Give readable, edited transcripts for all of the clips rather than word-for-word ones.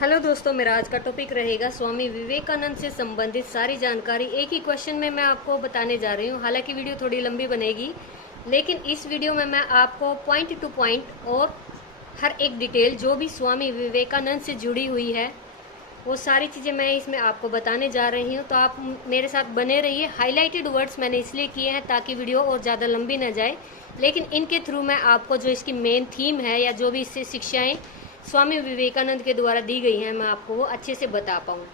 Hello दोस्तों, मेरा आज का टॉपिक रहेगा स्वामी विवेकानंद से संबंधित सारी जानकारी एक ही क्वेश्चन में मैं आपको बताने जा रही हूँ। हालांकि वीडियो थोड़ी लंबी बनेगी, लेकिन इस वीडियो में मैं आपको पॉइंट टू पॉइंट और हर एक डिटेल जो भी स्वामी विवेकानंद से जुड़ी हुई है वो सारी चीज़ें मैं इसमें आपको बताने जा रही हूँ। तो आप मेरे साथ बने रहिए। हाईलाइटेड वर्ड्स मैंने इसलिए किए हैं ताकि वीडियो और ज़्यादा लंबी न जाए, लेकिन इनके थ्रू मैं आपको जो इसकी मेन थीम है या जो भी इससे शिक्षाएं स्वामी विवेकानंद के द्वारा दी गई हैं मैं आपको वो अच्छे से बता पाऊँ।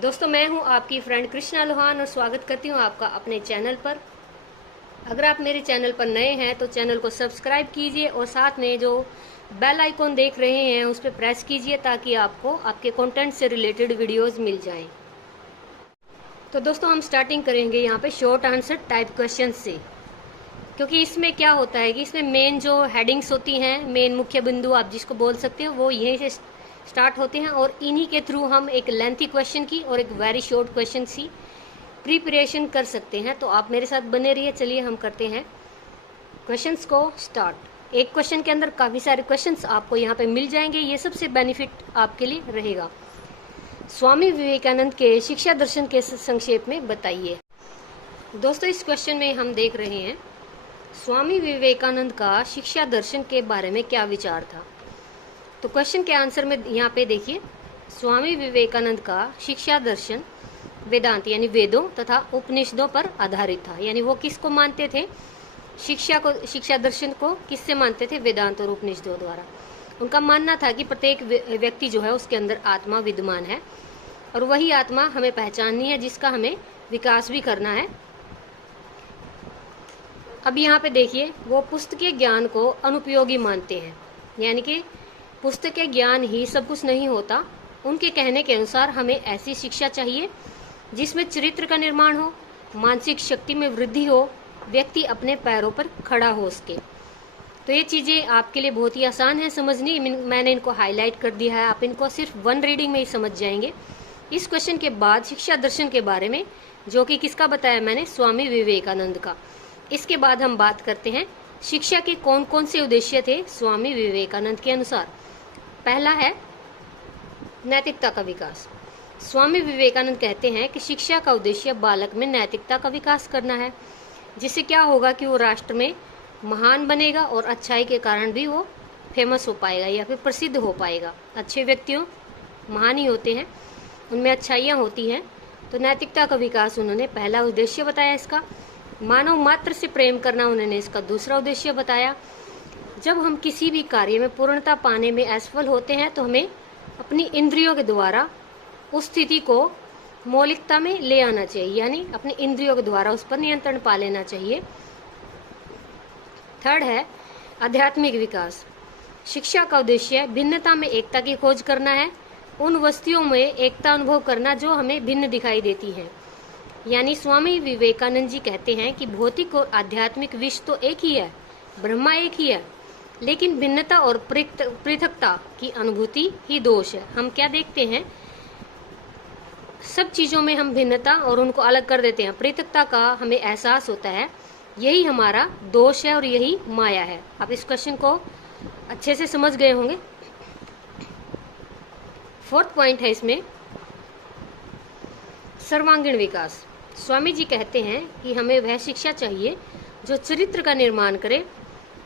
दोस्तों, मैं हूँ आपकी फ्रेंड कृष्णा लोहान और स्वागत करती हूँ आपका अपने चैनल पर। अगर आप मेरे चैनल पर नए हैं तो चैनल को सब्सक्राइब कीजिए और साथ में जो बेल आइकॉन देख रहे हैं उस पर प्रेस कीजिए ताकि आपको आपके कंटेंट से रिलेटेड वीडियोस मिल जाएं। तो दोस्तों, हम स्टार्टिंग करेंगे यहाँ पे शॉर्ट आंसर टाइप क्वेश्चन से, क्योंकि इसमें क्या होता है कि इसमें मेन जो हेडिंग्स होती हैं, मेन मुख्य बिंदु आप जिसको बोल सकते हो, वो यहीं से स्टार्ट होते हैं और इन्हीं के थ्रू हम एक लेंथी क्वेश्चन की और एक वेरी शॉर्ट क्वेश्चन की प्रिपरेशन कर सकते हैं। तो आप मेरे साथ बने रहिए। चलिए हम करते हैं क्वेश्चंस को स्टार्ट। एक क्वेश्चन के अंदर काफ़ी सारे क्वेश्चंस आपको यहाँ पे मिल जाएंगे, ये सबसे बेनिफिट आपके लिए रहेगा। स्वामी विवेकानंद के शिक्षा दर्शन के संक्षेप में बताइए। दोस्तों, इस क्वेश्चन में हम देख रहे हैं स्वामी विवेकानंद का शिक्षा दर्शन के बारे में क्या विचार था। तो क्वेश्चन के आंसर में यहाँ पे देखिए, स्वामी विवेकानंद का शिक्षा दर्शन वेदांत यानी वेदों तथा उपनिषदों पर आधारित था। यानी वो किसको मानते थे, शिक्षा दर्शन को किससे मानते थे, वेदांत और उपनिषदों द्वारा। उनका मानना था कि प्रत्येक व्यक्ति जो है उसके अंदर आत्मा विद्यमान है और वही आत्मा हमें पहचाननी है, जिसका हमें विकास भी करना है। अब यहाँ पे देखिए, वो पुस्तकीय ज्ञान को अनुपयोगी मानते हैं, यानी कि पुस्तकीय ज्ञान ही सब कुछ नहीं होता। उनके कहने के अनुसार हमें ऐसी शिक्षा चाहिए जिसमें चरित्र का निर्माण हो, मानसिक शक्ति में वृद्धि हो, व्यक्ति अपने पैरों पर खड़ा हो सके। तो ये चीज़ें आपके लिए बहुत ही आसान है समझनी। मैंने इनको हाईलाइट कर दिया है, आप इनको सिर्फ वन रीडिंग में ही समझ जाएंगे। इस क्वेश्चन के बाद शिक्षा दर्शन के बारे में, जो कि किसका बताया मैंने, स्वामी विवेकानंद का। इसके बाद हम बात करते हैं शिक्षा के कौन कौन से उद्देश्य थे स्वामी विवेकानंद के अनुसार। पहला है नैतिकता का विकास। स्वामी विवेकानंद कहते हैं कि शिक्षा का उद्देश्य बालक में नैतिकता का विकास करना है, जिससे क्या होगा कि वो राष्ट्र में महान बनेगा और अच्छाई के कारण भी वो फेमस हो पाएगा या फिर प्रसिद्ध हो पाएगा। अच्छे व्यक्तियों महान ही होते हैं, उनमें अच्छाइयाँ होती हैं। तो नैतिकता का विकास उन्होंने पहला उद्देश्य बताया इसका। मानव मात्र से प्रेम करना उन्होंने इसका दूसरा उद्देश्य बताया। जब हम किसी भी कार्य में पूर्णता पाने में असफल होते हैं तो हमें अपनी इंद्रियों के द्वारा उस स्थिति को मौलिकता में ले आना चाहिए, यानी अपनी इंद्रियों के द्वारा उस पर नियंत्रण पा लेना चाहिए। थर्ड है आध्यात्मिक विकास। शिक्षा का उद्देश्य भिन्नता में एकता की खोज करना है, उन वस्तुओं में एकता अनुभव करना जो हमें भिन्न दिखाई देती हैं। यानी स्वामी विवेकानंद जी कहते हैं कि भौतिक और आध्यात्मिक विश्व तो एक ही है, ब्रह्मा एक ही है, लेकिन भिन्नता और पृथकता की अनुभूति ही दोष है। हम क्या देखते हैं, सब चीज़ों में हम भिन्नता और उनको अलग कर देते हैं, पृथकता का हमें एहसास होता है, यही हमारा दोष है और यही माया है। आप इस क्वेश्चन को अच्छे से समझ गए होंगे। फोर्थ पॉइंट है इसमें सर्वांगीण विकास। स्वामी जी कहते हैं कि हमें वह शिक्षा चाहिए जो चरित्र का निर्माण करे,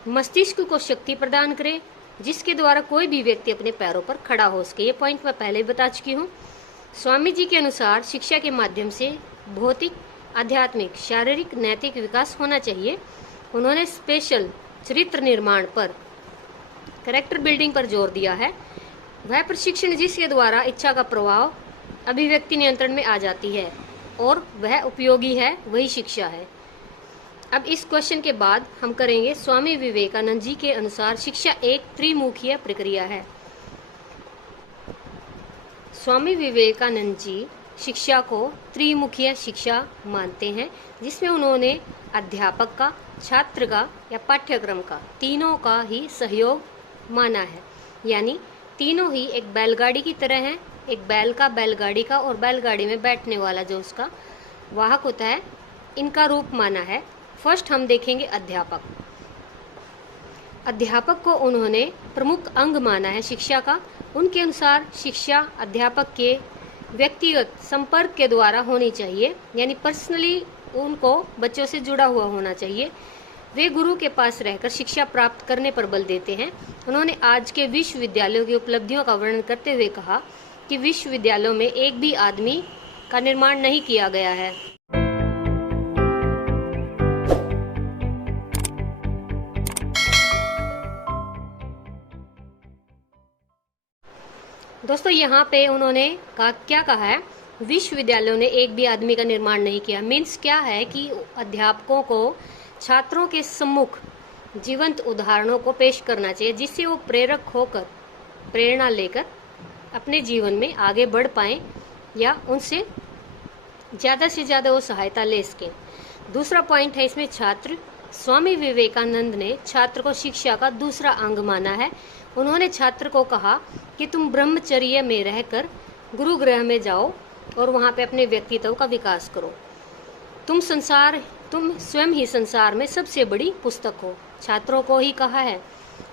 मस्तिष्क को शक्ति प्रदान करे, जिसके द्वारा कोई भी व्यक्ति अपने पैरों पर खड़ा हो सके। ये पॉइंट मैं पहले बता चुकी हूँ। स्वामी जी के अनुसार शिक्षा के माध्यम से भौतिक, आध्यात्मिक, शारीरिक, नैतिक विकास होना चाहिए। उन्होंने स्पेशल चरित्र निर्माण पर, कैरेक्टर बिल्डिंग पर जोर दिया है। वह प्रशिक्षण जिसके द्वारा इच्छा का प्रभाव अभिव्यक्ति नियंत्रण में आ जाती है और वह उपयोगी है, वही शिक्षा है। अब इस क्वेश्चन के बाद हम करेंगे स्वामी विवेकानंद जी के अनुसार शिक्षा एक त्रिमुखीय प्रक्रिया है। स्वामी विवेकानंद जी शिक्षा को त्रिमुखीय शिक्षा मानते हैं, जिसमें उन्होंने अध्यापक का, छात्र का या पाठ्यक्रम का, तीनों का ही सहयोग माना है। यानी तीनों ही एक बैलगाड़ी की तरह हैं, एक बैल का, बैलगाड़ी का और बैलगाड़ी में बैठने वाला जो उसका वाहक होता है, इनका रूप माना है। फर्स्ट हम देखेंगे अध्यापक। अध्यापक को उन्होंने प्रमुख अंग माना है शिक्षा का उनके अनुसार शिक्षा अध्यापक के व्यक्तिगत संपर्क के द्वारा होनी चाहिए, यानी पर्सनली उनको बच्चों से जुड़ा हुआ होना चाहिए। वे गुरु के पास रहकर शिक्षा प्राप्त करने पर बल देते हैं। उन्होंने आज के विश्वविद्यालयों की उपलब्धियों का वर्णन करते हुए कहा कि विश्वविद्यालयों में एक भी आदमी का निर्माण नहीं किया गया है। दोस्तों यहाँ पे उन्होंने क्या कहा है, विश्वविद्यालयों ने एक भी आदमी का निर्माण नहीं किया। मीन्स क्या है कि अध्यापकों को छात्रों के सम्मुख जीवंत उदाहरणों को पेश करना चाहिए, जिससे वो प्रेरक होकर प्रेरणा लेकर अपने जीवन में आगे बढ़ पाएं या उनसे ज़्यादा से ज़्यादा वो सहायता ले सकें। दूसरा पॉइंट है इसमें छात्र। स्वामी विवेकानंद ने छात्र को शिक्षा का दूसरा अंग माना है। उन्होंने छात्र को कहा कि तुम ब्रह्मचर्य में रहकर गुरुगृह में जाओ और वहाँ पे अपने व्यक्तित्व का विकास करो। तुम स्वयं ही संसार में सबसे बड़ी पुस्तक हो। छात्रों को ही कहा है,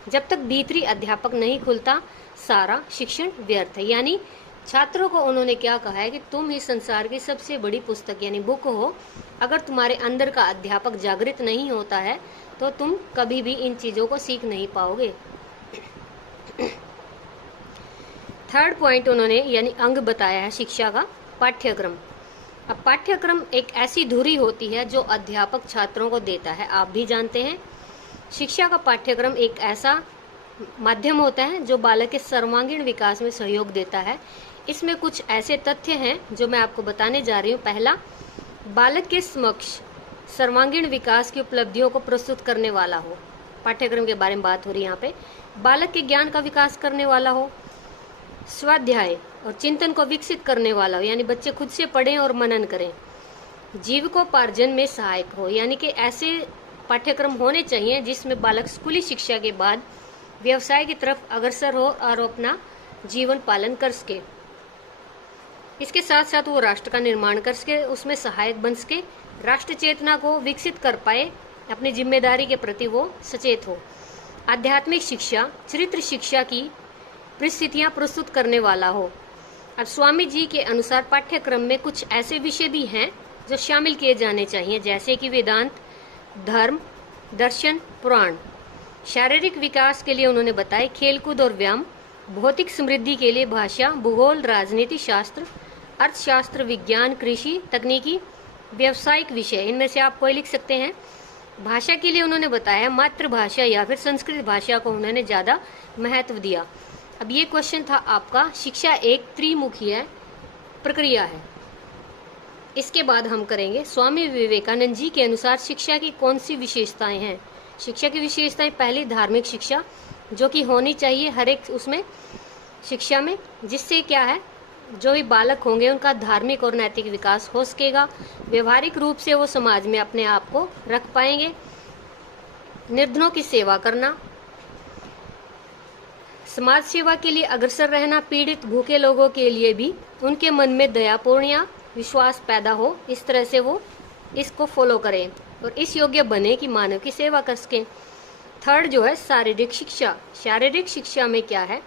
जब तक भीतरी अध्यापक नहीं खुलता सारा शिक्षण व्यर्थ है। यानी छात्रों को उन्होंने क्या कहा है कि तुम ही संसार की सबसे बड़ी पुस्तक यानी बुक हो। अगर तुम्हारे अंदर का अध्यापक जागृत नहीं होता है तो तुम कभी भी इन चीज़ों को सीख नहीं पाओगे। थर्ड पॉइंट उन्होंने यानी अंग बताया है शिक्षा का, पाठ्यक्रम। अब पाठ्यक्रम एक ऐसी धुरी होती है जो अध्यापक छात्रों को देता है। आप भी जानते हैं शिक्षा का पाठ्यक्रम एक ऐसा माध्यम होता है जो बालक के सर्वांगीण विकास में सहयोग देता है। इसमें कुछ ऐसे तथ्य हैं जो मैं आपको बताने जा रही हूँ। पहला, बालक के समक्ष सर्वांगीण विकास की उपलब्धियों को प्रस्तुत करने वाला हो। पाठ्यक्रम के बारे में बात हो रही है यहाँ पे। बालक के ज्ञान का विकास करने वाला हो, स्वाध्याय और चिंतन को विकसित करने वाला हो, यानी बच्चे खुद से पढ़ें और मनन करें। जीविकोपार्जन में सहायक हो, यानी कि ऐसे पाठ्यक्रम होने चाहिए जिसमें बालक स्कूली शिक्षा के बाद व्यवसाय की तरफ अग्रसर हो और अपना जीवन पालन कर सके। इसके साथ साथ वो राष्ट्र का निर्माण कर सके, उसमें सहायक बन सके, राष्ट्र चेतना को विकसित कर पाए, अपनी जिम्मेदारी के प्रति वो सचेत हो। आध्यात्मिक शिक्षा, चरित्र शिक्षा की परिस्थितियाँ प्रस्तुत करने वाला हो। अब स्वामी जी के अनुसार पाठ्यक्रम में कुछ ऐसे विषय भी हैं जो शामिल किए जाने चाहिए, जैसे कि वेदांत, धर्म, दर्शन, पुराण। शारीरिक विकास के लिए उन्होंने बताया खेलकूद और व्यायाम। भौतिक समृद्धि के लिए भाषा, भूगोल, राजनीति शास्त्र, अर्थशास्त्र, विज्ञान, कृषि, तकनीकी, व्यावसायिक विषय, इनमें से आप कोई लिख सकते हैं। भाषा के लिए उन्होंने बताया मातृभाषा या फिर संस्कृत भाषा को उन्होंने ज़्यादा महत्व दिया। अब ये क्वेश्चन था आपका, शिक्षा एक त्रिमुखी प्रक्रिया है। इसके बाद हम करेंगे स्वामी विवेकानंद जी के अनुसार शिक्षा की कौन सी विशेषताएं हैं। शिक्षा की विशेषताएं, पहली धार्मिक शिक्षा जो कि होनी चाहिए हर एक उसमें शिक्षा में, जिससे क्या है जो भी बालक होंगे उनका धार्मिक और नैतिक विकास हो सकेगा। व्यवहारिक रूप से वो समाज में अपने आप को रख पाएंगे। निर्धनों की सेवा करना, समाज सेवा के लिए अग्रसर रहना, पीड़ित भूखे लोगों के लिए भी उनके मन में दयापूर्ण विश्वास पैदा हो, इस तरह से वो इसको फॉलो करें और इस योग्य बने कि मानव की सेवा कर सकें। थर्ड जो है शारीरिक शिक्षा। शारीरिक शिक्षा में क्या है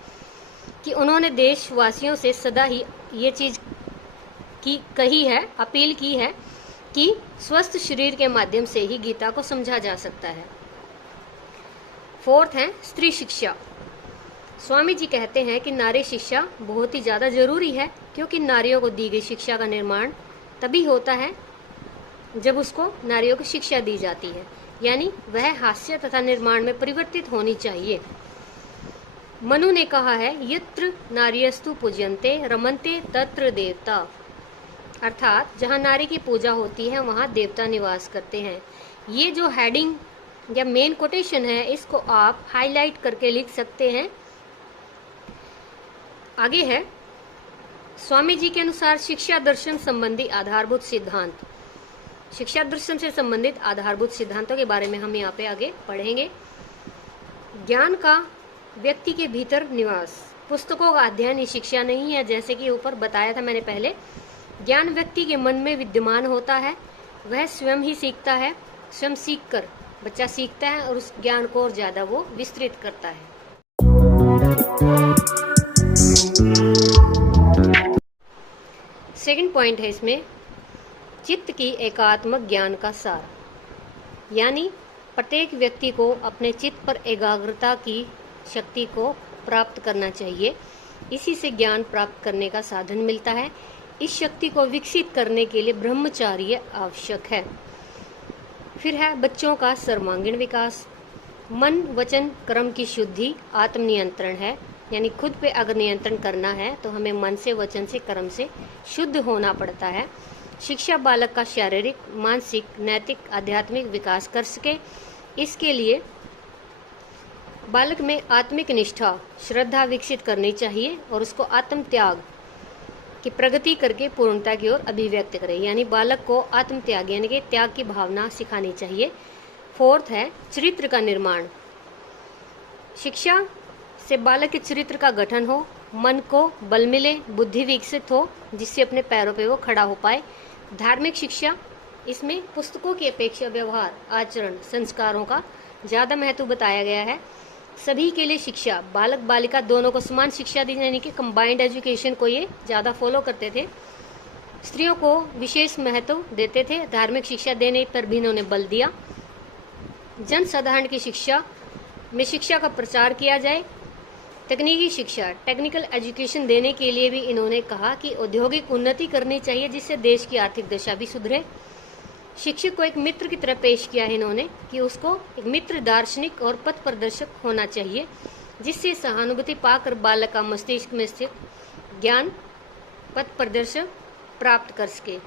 कि उन्होंने देशवासियों से सदा ही ये चीज़ कही है, अपील की है कि स्वस्थ शरीर के माध्यम से ही गीता को समझा जा सकता है। फोर्थ है स्त्री शिक्षा। स्वामी जी कहते हैं कि नारी शिक्षा बहुत ही ज़्यादा जरूरी है, क्योंकि नारियों को दी गई शिक्षा का निर्माण तभी होता है जब उसको नारियों को शिक्षा दी जाती है, यानी वह हास्य तथा निर्माण में परिवर्तित होनी चाहिए। मनु ने कहा है यत्र नार्यस्तु पूज्यन्ते रमन्ते तत्र देवता, अर्थात जहाँ नारी की पूजा होती है वहाँ देवता निवास करते हैं। ये जो हेडिंग या मेन कोटेशन है इसको आप हाईलाइट करके लिख सकते हैं। आगे है स्वामी जी के अनुसार शिक्षा दर्शन संबंधी आधारभूत सिद्धांत। शिक्षा दर्शन से संबंधित आधारभूत सिद्धांतों के बारे में हम यहाँ पे आगे पढ़ेंगे। ज्ञान का व्यक्ति के भीतर निवास, पुस्तकों का अध्ययन ही शिक्षा नहीं है, जैसे कि ऊपर बताया था मैंने पहले। ज्ञान व्यक्ति के मन में विद्यमान होता है, वह स्वयं ही सीखता है, स्वयं सीखकर बच्चा सीखता है और उस ज्ञान को और ज़्यादा वो विस्तृत करता है। सेकंड पॉइंट है इसमें चित्त की एकात्मक ज्ञान का सार, यानी प्रत्येक व्यक्ति को अपने चित्त पर एकाग्रता की शक्ति को प्राप्त करना चाहिए। इसी से ज्ञान प्राप्त करने का साधन मिलता है। इस शक्ति को विकसित करने के लिए ब्रह्मचर्य आवश्यक है। फिर है बच्चों का सर्वांगीण विकास। मन वचन कर्म की शुद्धि आत्मनियंत्रण है, यानी खुद पे अगर नियंत्रण करना है तो हमें मन से वचन से कर्म से शुद्ध होना पड़ता है। शिक्षा बालक का शारीरिक मानसिक नैतिक आध्यात्मिक विकास कर सके, इसके लिए बालक में आत्मिक निष्ठा श्रद्धा विकसित करनी चाहिए और उसको आत्म त्याग की प्रगति करके पूर्णता की ओर अभिव्यक्त करे, यानी बालक को आत्म त्याग यानी कि त्याग की भावना सिखानी चाहिए। फोर्थ है चरित्र का निर्माण। शिक्षा से बालक के चरित्र का गठन हो, मन को बल मिले, बुद्धि विकसित हो, जिससे अपने पैरों पे वो खड़ा हो पाए। धार्मिक शिक्षा, इसमें पुस्तकों की अपेक्षा व्यवहार आचरण संस्कारों का ज़्यादा महत्व बताया गया है। सभी के लिए शिक्षा, बालक बालिका दोनों को समान शिक्षा दी, यानी कि कंबाइंड एजुकेशन को ये ज़्यादा फॉलो करते थे। स्त्रियों को विशेष महत्व देते थे। धार्मिक शिक्षा देने पर भी इन्होंने बल दिया। जन साधारण की शिक्षा में शिक्षा का प्रचार किया जाए। तकनीकी शिक्षा टेक्निकल एजुकेशन देने के लिए भी इन्होंने कहा कि औद्योगिक उन्नति करनी चाहिए, जिससे देश की आर्थिक दशा भी सुधरे। शिक्षक को एक मित्र की तरह पेश किया है इन्होंने कि उसको एक मित्र दार्शनिक और पथ प्रदर्शक होना चाहिए, जिससे सहानुभूति पाकर बालक का मस्तिष्क में स्थित ज्ञान पथ प्रदर्शक प्राप्त कर सके।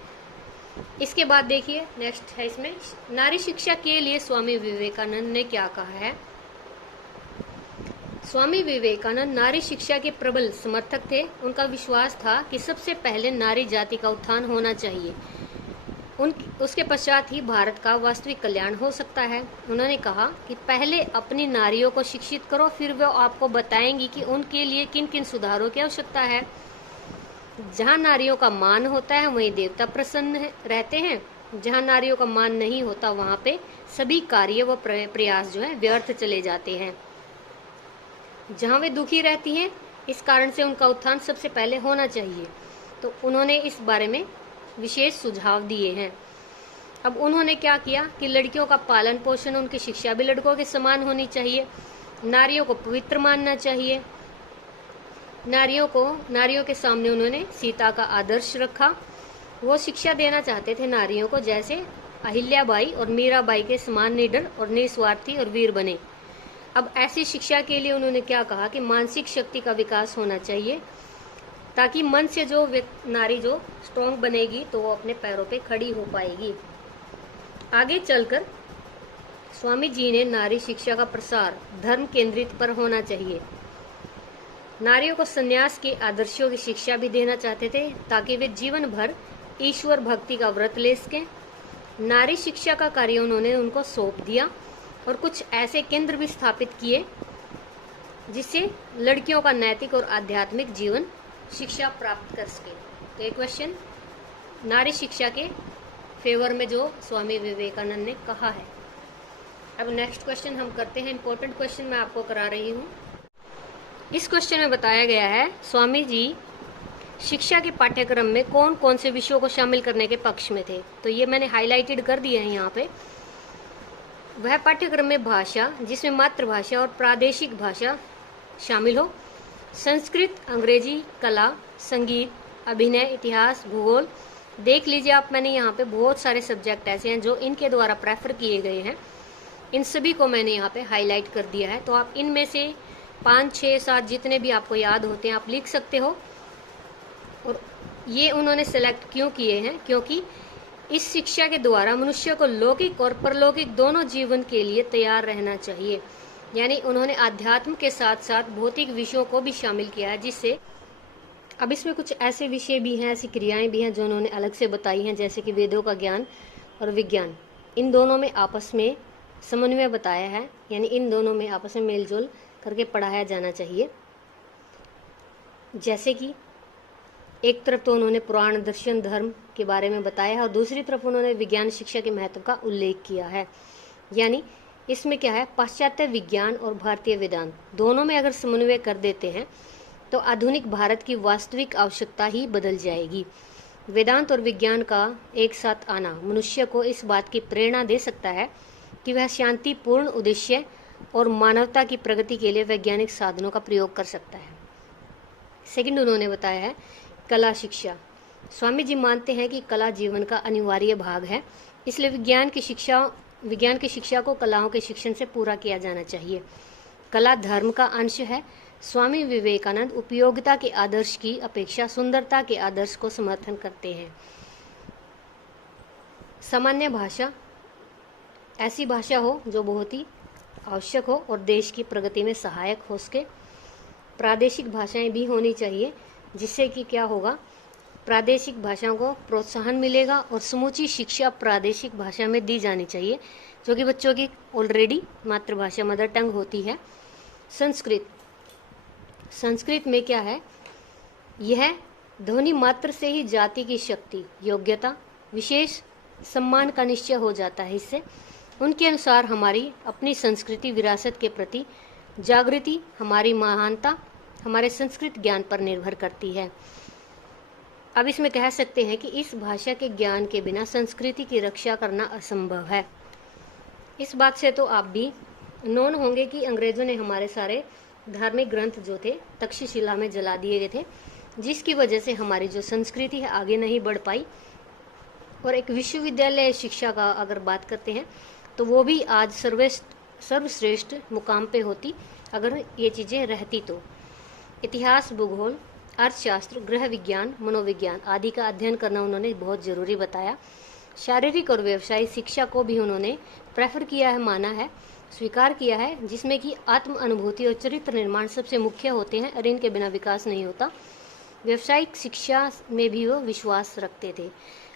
इसके बाद देखिए नेक्स्ट है इसमें नारी शिक्षा के लिए स्वामी विवेकानंद ने क्या कहा है। स्वामी विवेकानंद नारी शिक्षा के प्रबल समर्थक थे। उनका विश्वास था कि सबसे पहले नारी जाति का उत्थान होना चाहिए, उसके पश्चात ही भारत का वास्तविक कल्याण हो सकता है। उन्होंने कहा कि पहले अपनी नारियों को शिक्षित करो, फिर वो आपको बताएंगी कि उनके लिए किन किन सुधारों की आवश्यकता है। जहाँ नारियों का मान होता है वहीं देवता प्रसन्न रहते हैं। जहाँ नारियों का मान नहीं होता वहाँ पे सभी कार्य व प्रयास जो है व्यर्थ चले जाते हैं। जहाँ वे दुखी रहती हैं, इस कारण से उनका उत्थान सबसे पहले होना चाहिए। तो उन्होंने इस बारे में विशेष सुझाव दिए हैं। अब उन्होंने क्या किया कि लड़कियों का पालन पोषण, उनकी शिक्षा भी लड़कों के समान होनी चाहिए। नारियों को पवित्र मानना चाहिए। नारियों के सामने उन्होंने सीता का आदर्श रखा। वो शिक्षा देना चाहते थे नारियों को, जैसे अहिल्याबाई और मीराबाई के समान निडर और निस्वार्थी और वीर बने। अब ऐसी शिक्षा के लिए उन्होंने क्या कहा कि मानसिक शक्ति का विकास होना चाहिए, ताकि मन से जो नारी जो स्ट्रॉन्ग बनेगी तो वो अपने पैरों पे खड़ी हो पाएगी। आगे चलकर स्वामी जी ने नारी शिक्षा का प्रसार धर्म केंद्रित पर होना चाहिए। नारियों को संन्यास के आदर्शों की शिक्षा भी देना चाहते थे, ताकि वे जीवन भर ईश्वर भक्ति का व्रत ले सकें। नारी शिक्षा का कार्य उन्होंने उनको सौंप दिया और कुछ ऐसे केंद्र भी स्थापित किए जिससे लड़कियों का नैतिक और आध्यात्मिक जीवन शिक्षा प्राप्त कर सके। तो ये क्वेश्चन नारी शिक्षा के फेवर में जो स्वामी विवेकानंद ने कहा है। अब नेक्स्ट क्वेश्चन हम करते हैं। इंपॉर्टेंट क्वेश्चन मैं आपको करा रही हूँ। इस क्वेश्चन में बताया गया है स्वामी जी शिक्षा के पाठ्यक्रम में कौन कौन से विषयों को शामिल करने के पक्ष में थे। तो ये मैंने हाईलाइटेड कर दिया है यहाँ पे। वह पाठ्यक्रम में भाषा, जिसमें मातृभाषा और प्रादेशिक भाषा शामिल हो, संस्कृत, अंग्रेजी, कला, संगीत, अभिनय, इतिहास, भूगोल। देख लीजिए आप, मैंने यहाँ पे बहुत सारे सब्जेक्ट ऐसे हैं जो इनके द्वारा प्रेफर किए गए हैं। इन सभी को मैंने यहाँ पे हाईलाइट कर दिया है। तो आप इनमें से 5, 6, 7 जितने भी आपको याद होते हैं आप लिख सकते हो। और ये उन्होंने सेलेक्ट क्यों किए हैं, क्योंकि इस शिक्षा के द्वारा मनुष्य को लौकिक और परलौकिक दोनों जीवन के लिए तैयार रहना चाहिए। यानी उन्होंने अध्यात्म के साथ साथ भौतिक विषयों को भी शामिल किया है, जिससे अब इसमें कुछ ऐसे विषय भी हैं, ऐसी क्रियाएं भी हैं जो उन्होंने अलग से बताई हैं, जैसे कि वेदों का ज्ञान और विज्ञान। इन दोनों में आपस में समन्वय बताया है, यानी इन दोनों में आपस में मेलजोल करके पढ़ाया जाना चाहिए। जैसे कि एक तरफ तो उन्होंने पुराण दर्शन धर्म के बारे में बताया है और दूसरी तरफ उन्होंने विज्ञान शिक्षा के महत्व का उल्लेख किया है। यानी इसमें क्या है, पाश्चात्य विज्ञान और भारतीय वेदांत दोनों में अगर समन्वय कर देते हैं तो आधुनिक भारत की वास्तविक आवश्यकता ही बदल जाएगी। वेदांत और विज्ञान का एक साथ आना मनुष्य को इस बात की प्रेरणा दे सकता है कि वह शांतिपूर्ण उद्देश्य और मानवता की प्रगति के लिए वैज्ञानिक साधनों का प्रयोग कर सकता है। सेकंड उन्होंने बताया है कला शिक्षा। स्वामी जी मानते हैं कि कला जीवन का अनिवार्य भाग है, इसलिए विज्ञान की शिक्षा को कलाओं के शिक्षण से पूरा किया जाना चाहिए। कला धर्म का अंश है। स्वामी विवेकानंद उपयोगिता के आदर्श की अपेक्षा सुंदरता के आदर्श को समर्थन करते हैं। सामान्य भाषा ऐसी भाषा हो जो बहुत ही आवश्यक हो और देश की प्रगति में सहायक हो सके। प्रादेशिक भाषाएं भी होनी चाहिए, जिससे कि क्या होगा, प्रादेशिक भाषाओं को प्रोत्साहन मिलेगा और समूची शिक्षा प्रादेशिक भाषा में दी जानी चाहिए, जो कि बच्चों की ऑलरेडी मातृभाषा मदर टंग होती है। संस्कृत में क्या है, यह ध्वनि मात्र से ही जाति की शक्ति, योग्यता, विशेष सम्मान का निश्चय हो जाता है। इससे उनके अनुसार हमारी अपनी संस्कृति विरासत के प्रति जागृति, हमारी महानता हमारे संस्कृत ज्ञान पर निर्भर करती है। अब इसमें कह सकते हैं कि इस भाषा के ज्ञान के बिना संस्कृति की रक्षा करना असंभव है। इस बात से तो आप भी नॉन होंगे कि अंग्रेजों ने हमारे सारे धार्मिक ग्रंथ जो थे तक्षशिला में जला दिए गए थे, जिसकी वजह से हमारी जो संस्कृति है आगे नहीं बढ़ पाई। और एक विश्वविद्यालय शिक्षा का अगर बात करते हैं तो वो भी आज सर्वश्रेष्ठ मुकाम पे होती अगर ये चीज़ें रहती तो। इतिहास, भूगोल, अर्थशास्त्र, गृह विज्ञान, मनोविज्ञान आदि का अध्ययन करना उन्होंने बहुत ज़रूरी बताया। शारीरिक और व्यवसायिक शिक्षा को भी उन्होंने प्रेफर किया है, माना है, स्वीकार किया है, जिसमें कि आत्म अनुभूति और चरित्र निर्माण सबसे मुख्य होते हैं और इनके बिना विकास नहीं होता। व्यवसायिक शिक्षा में भी वो विश्वास रखते थे।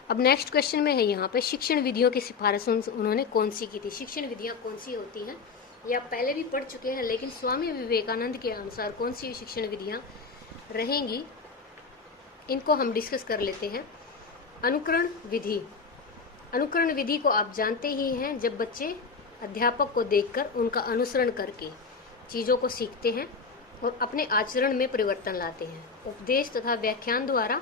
अब नेक्स्ट क्वेश्चन में है यहाँ पे शिक्षण विधियों की सिफारिश उन्होंने कौन सी की थी। शिक्षण विधियाँ कौन सी होती हैं ये आप पहले भी पढ़ चुके हैं, लेकिन स्वामी विवेकानंद के अनुसार कौन सी शिक्षण विधियाँ रहेंगी इनको हम डिस्कस कर लेते हैं। अनुकरण विधि। अनुकरण विधि को आप जानते ही हैं, जब बच्चे अध्यापक को देखकर उनका अनुसरण करके चीज़ों को सीखते हैं और अपने आचरण में परिवर्तन लाते हैं। उपदेश तथा व्याख्यान द्वारा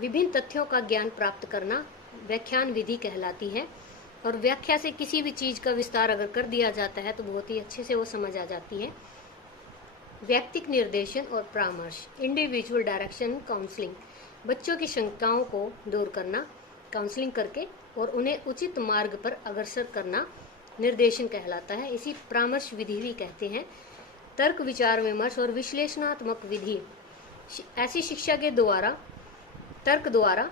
विभिन्न तथ्यों का ज्ञान प्राप्त करना व्याख्यान विधि कहलाती है। और व्याख्या से किसी भी चीज़ का विस्तार अगर कर दिया जाता है तो बहुत ही अच्छे से वो समझ आ जाती है। व्यक्तिक निर्देशन और परामर्श, इंडिविजुअल डायरेक्शन काउंसलिंग, बच्चों की शंकाओं को दूर करना काउंसलिंग करके और उन्हें उचित मार्ग पर अग्रसर करना निर्देशन कहलाता है। इसी परामर्श विधि भी कहते हैं। तर्क, विचार विमर्श और विश्लेषणात्मक विधि, ऐसी शिक्षा के द्वारा तर्क द्वारा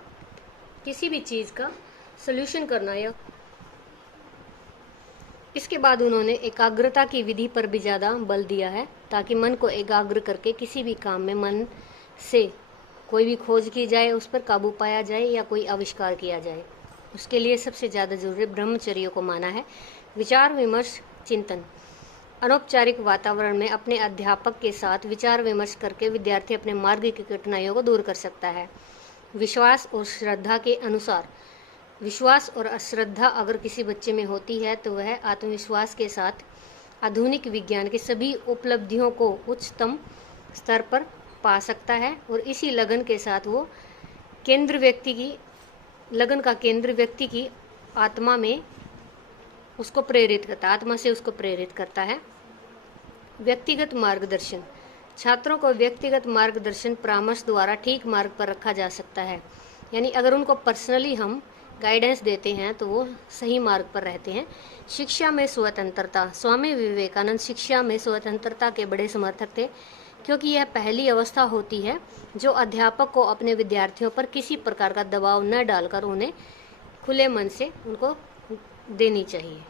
किसी भी चीज़ का सॉल्यूशन करना। या इसके बाद उन्होंने एकाग्रता की विधि पर भी ज़्यादा बल दिया है, ताकि मन को एकाग्र करके किसी भी काम में मन से कोई भी खोज की जाए, उस पर काबू पाया जाए या कोई आविष्कार किया जाए। उसके लिए सबसे ज़्यादा जरूरी ब्रह्मचर्य को माना है। विचार विमर्श चिंतन, अनौपचारिक वातावरण में अपने अध्यापक के साथ विचार विमर्श करके विद्यार्थी अपने मार्ग की कठिनाइयों को दूर कर सकता है। विश्वास और श्रद्धा के अनुसार, विश्वास और अश्रद्धा अगर किसी बच्चे में होती है तो वह आत्मविश्वास के साथ आधुनिक विज्ञान की सभी उपलब्धियों को उच्चतम स्तर पर पा सकता है। और इसी लगन के साथ वो लगन का केंद्र व्यक्ति की आत्मा में उसको प्रेरित करता है, आत्मा से उसको प्रेरित करता है। व्यक्तिगत मार्गदर्शन, छात्रों को व्यक्तिगत मार्गदर्शन परामर्श द्वारा ठीक मार्ग पर रखा जा सकता है। यानी अगर उनको पर्सनली हम गाइडेंस देते हैं तो वो सही मार्ग पर रहते हैं। शिक्षा में स्वतंत्रता, स्वामी विवेकानंद शिक्षा में स्वतंत्रता के बड़े समर्थक थे, क्योंकि यह पहली अवस्था होती है जो अध्यापक को अपने विद्यार्थियों पर किसी प्रकार का दबाव न डालकर उन्हें खुले मन से उनको देनी चाहिए।